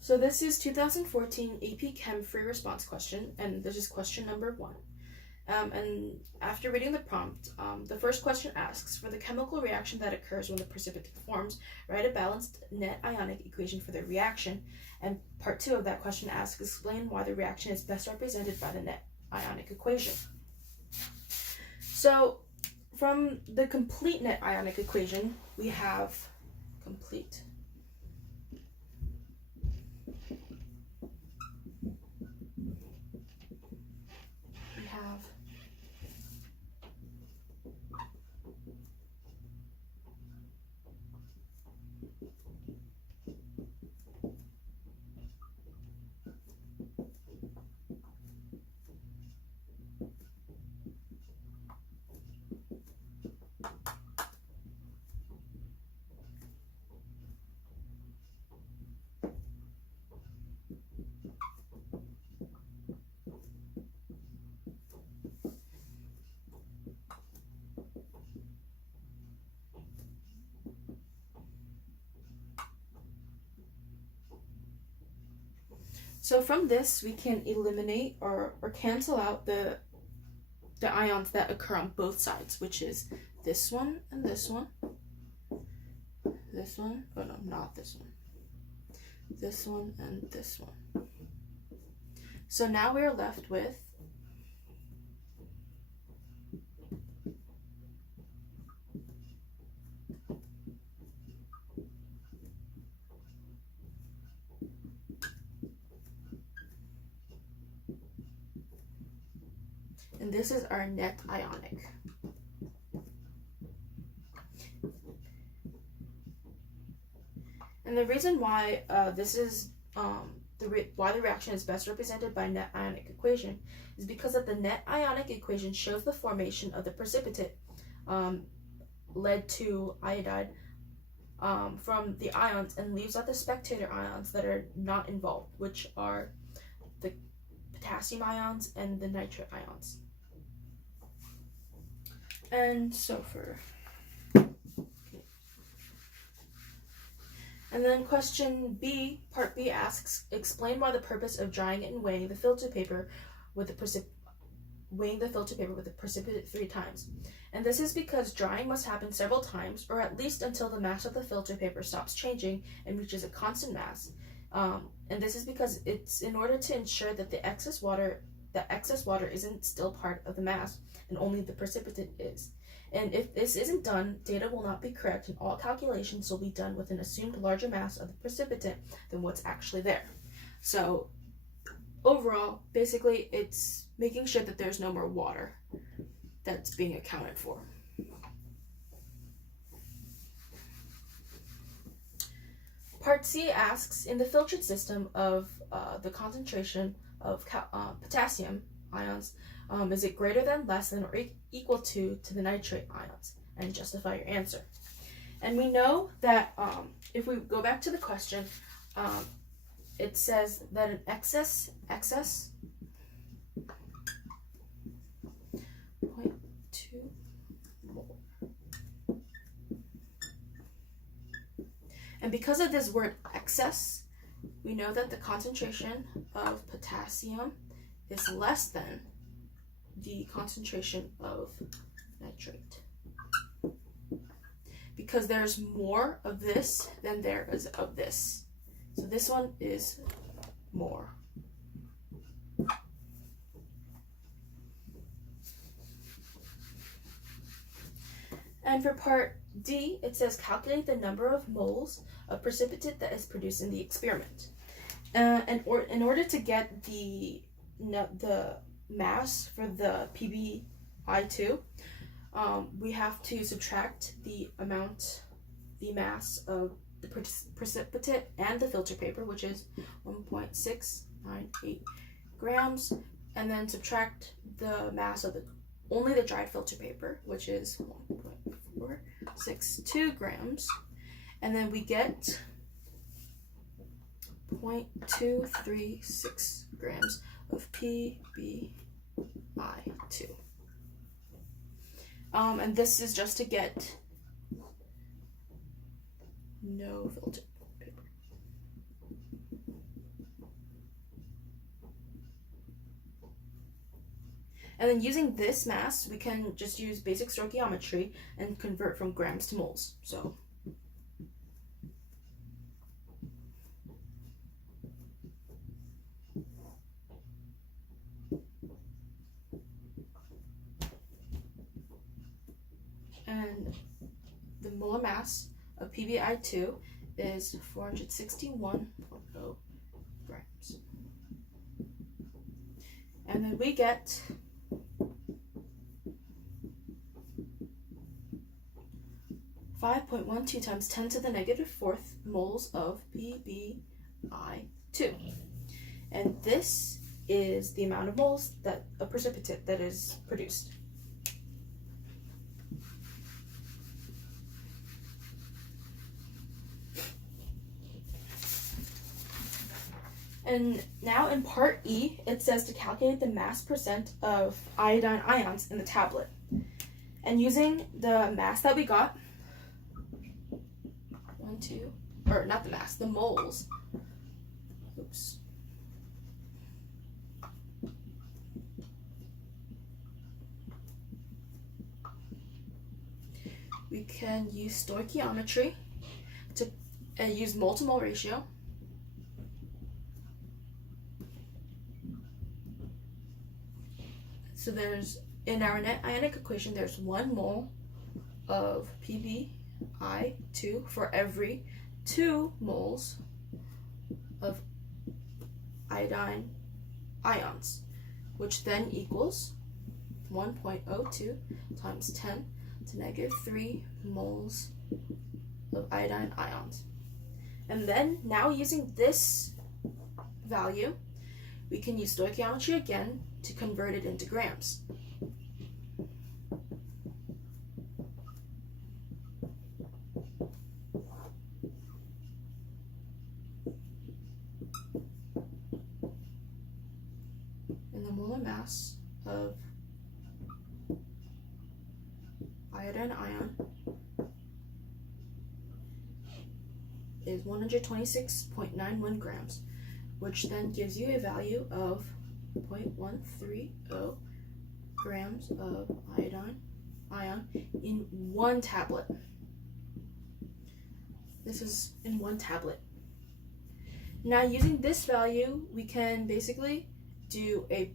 So this is 2014 AP Chem free response question, and this is question number 1. And after reading the prompt, the first question asks, for the chemical reaction that occurs when the precipitate forms, write a balanced net ionic equation for the reaction. And part 2 of that question asks, explain why the reaction is best represented by the net ionic equation. So from the complete net ionic equation, we have complete. We have So from this, we can eliminate or cancel out the ions that occur on both sides, which is this one and this one. This one, oh no, not this one. This one and this one. So now we are left with and this is our net ionic. And the reason why why the reaction is best represented by net ionic equation is because of the net ionic equation shows the formation of the precipitate led to iodide from the ions and leaves out the spectator ions that are not involved, which are the potassium ions and the nitrate ions. And so and then question B, part B asks, explain why the purpose of drying it and weighing the filter paper with the precipitate 3 times. And this is because drying must happen several times, or at least until the mass of the filter paper stops changing and reaches a constant mass. And this is because it's in order to ensure that the excess water isn't still part of the mass and only the precipitate is. And if this isn't done, data will not be correct and all calculations will be done with an assumed larger mass of the precipitate than what's actually there. So overall, basically, it's making sure that there's no more water that's being accounted for. Part C asks, in the filtered system of the concentration of potassium ions, is it greater than, less than, or equal to the nitrate ions? And justify your answer. And we know that if we go back to the question, it says that an excess 0.2 mole. And because of this word excess, we know that the concentration of potassium is less than the concentration of nitrate, because there's more of this than there is of this. So this one is more. And for part D, it says calculate the number of moles of precipitate that is produced in the experiment. In order to get the mass for the PBI2, we have to subtract the mass of the precipitate and the filter paper, which is 1.698 grams, and then subtract the mass of only the dried filter paper, which is 1.462 grams, and then we get 0.236 grams of PBI2. And this is just to get no filter paper. And then using this mass, we can just use basic stoichiometry and convert from grams to moles. So and the molar mass of PbI2 is 461.0 grams. And then we get 5.12 times 10 to the negative fourth moles of PbI2. And this is the amount of moles that a precipitate that is produced. And now in part E, it says to calculate the mass percent of iodine ions in the tablet. And using the mass that we got, the moles. Oops. We can use stoichiometry to use mole to mole ratio. So there's, in our net ionic equation, there's 1 mole of PbI2 for every 2 moles of iodine ions, which then equals 1.02 times 10 to negative 3 moles of iodine ions. And then, now using this value, we can use stoichiometry again to convert it into grams. And the molar mass of iodine ion is 126.91 grams, which then gives you a value of 0.130 grams of ion in 1 tablet. This is in 1 tablet. Now using this value, we can basically do a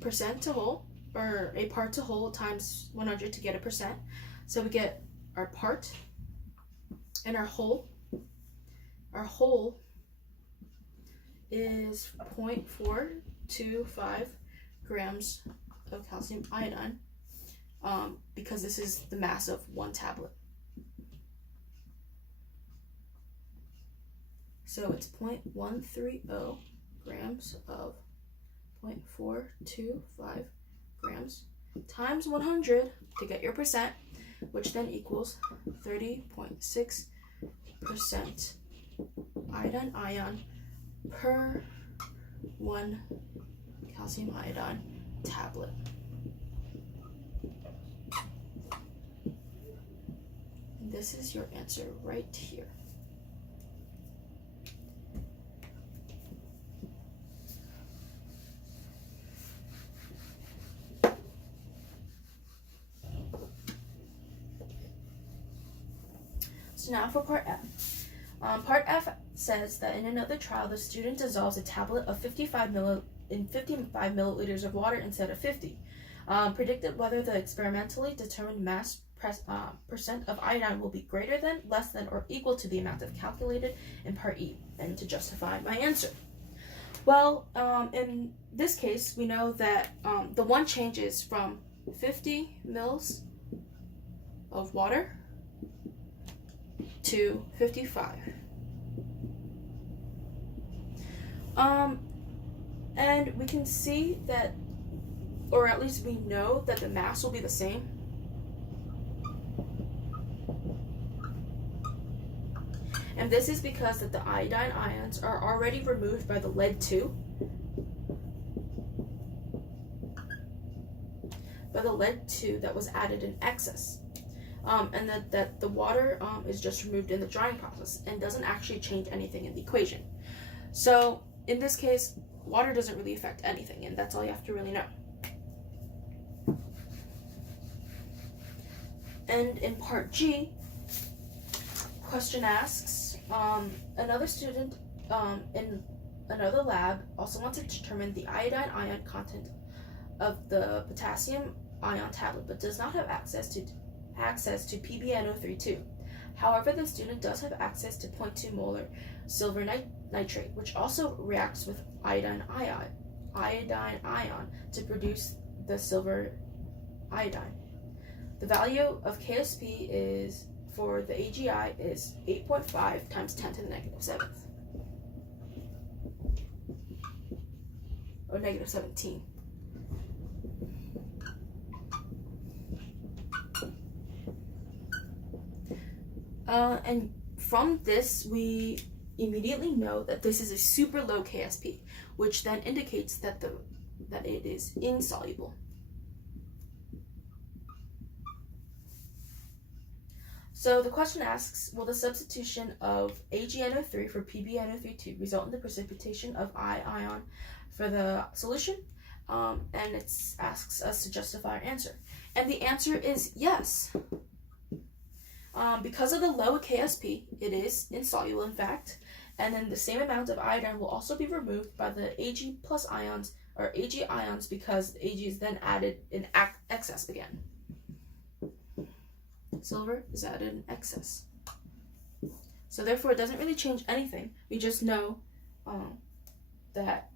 percent to whole, or a part to whole times 100 to get a percent. So we get our part and our whole. Our whole is 0.425 grams of calcium iodine, because this is the mass of 1 tablet. So it's 0.130 grams of 0.425 grams times 100 to get your percent, which then equals 30.6% iodine ion per 1 calcium iodine tablet. And this is your answer right here. So now for part F. Part F says that in another trial, the student dissolves a tablet of 55 milliliters of water instead of 50. Predicted whether the experimentally determined mass percent of iodine will be greater than, less than, or equal to the amount of calculated in part E, and to justify my answer. Well, in this case, we know that the one change is from 50 mils of water to 55. And we can see that, or at least we know that the mass will be the same. And this is because that the iodine ions are already removed by the lead-2. By the lead-2 that was added in excess. And that the water is just removed in the drying process and doesn't actually change anything in the equation. So in this case, water doesn't really affect anything, and that's all you have to really know. And in part G, question asks, another student in another lab also wants to determine the iodine ion content of the potassium ion tablet, but does not have access to PbNO3 too. However, the student does have access to 0.2 molar silver nitrate, which also reacts with iodine ion to produce the silver iodine. The value of KSP is for the AGI is 8.5 times 10 to the negative 7th, or negative 17. And from this, we immediately know that this is a super low KSP, which then indicates that it is insoluble. So the question asks, will the substitution of AgNO3 for PbNO3 result in the precipitation of I ion for the solution? And it asks us to justify our answer. And the answer is yes. Because of the low KSP, it is insoluble in fact, and then the same amount of iodine will also be removed by the Ag plus ions, or Ag ions, because the Ag is then added in excess again. Silver is added in excess. So therefore it doesn't really change anything. We just know that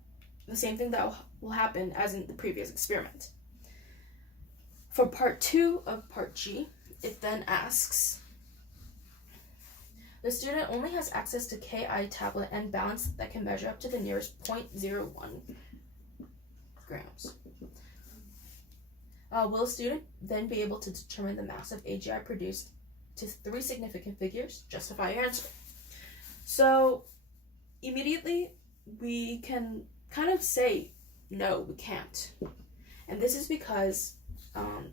the same thing that will happen as in the previous experiment. For part 2 of part G, it then asks, the student only has access to Ki tablet and balance that can measure up to the nearest 0.01 grams. Will the student then be able to determine the mass of AGI produced to 3 significant figures? Justify your answer. So immediately we can kind of say, no, we can't. And this is because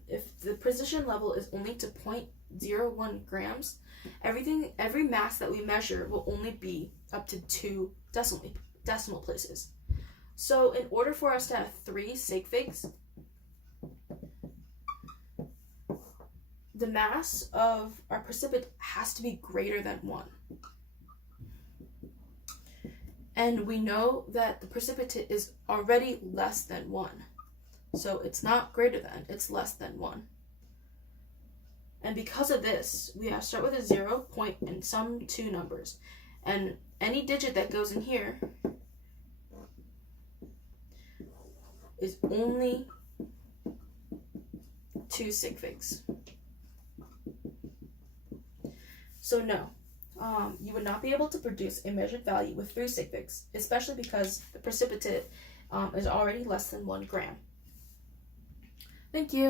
if the precision level is only to 0.01 grams, every mass that we measure will only be up to 2 decimal places. So in order for us to have 3 sig figs, the mass of our precipitate has to be greater than 1. And we know that the precipitate is already less than 1. So it's not greater than, it's less than 1. And because of this, we have to start with a 0, point, and some 2 numbers. And any digit that goes in here is only 2 sig figs. So no, you would not be able to produce a measured value with 3 sig figs, especially because the precipitate is already less than 1 gram. Thank you.